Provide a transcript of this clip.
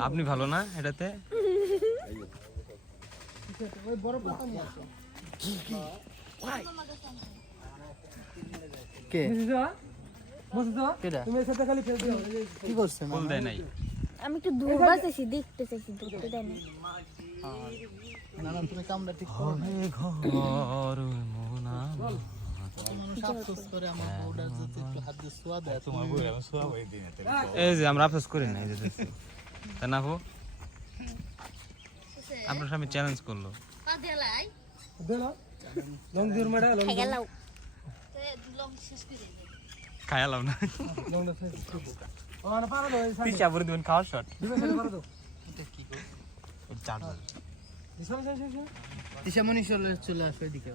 আপনি ভালো না এটাতে? কে তুমি এর সাথে খালি ফেল দিও কি করছে? ফুল দেয় নাই। আমি একটু ধরবা চাইছি দেখতে চাইছি দেয় না ঘর মোনা দেয় তোমার এই যে আমরা আফসোস করি না এই যে তাই না আপনার স্বামী চ্যালেঞ্জ করল। খায়ালাম না। লং না সাইজ ও না পারো এই সাইজ পিছা ভরে দিবেন খাওয়ার শট পারো তো charger. Disha size size Disha. Moni চলে চলে আসো এদিকে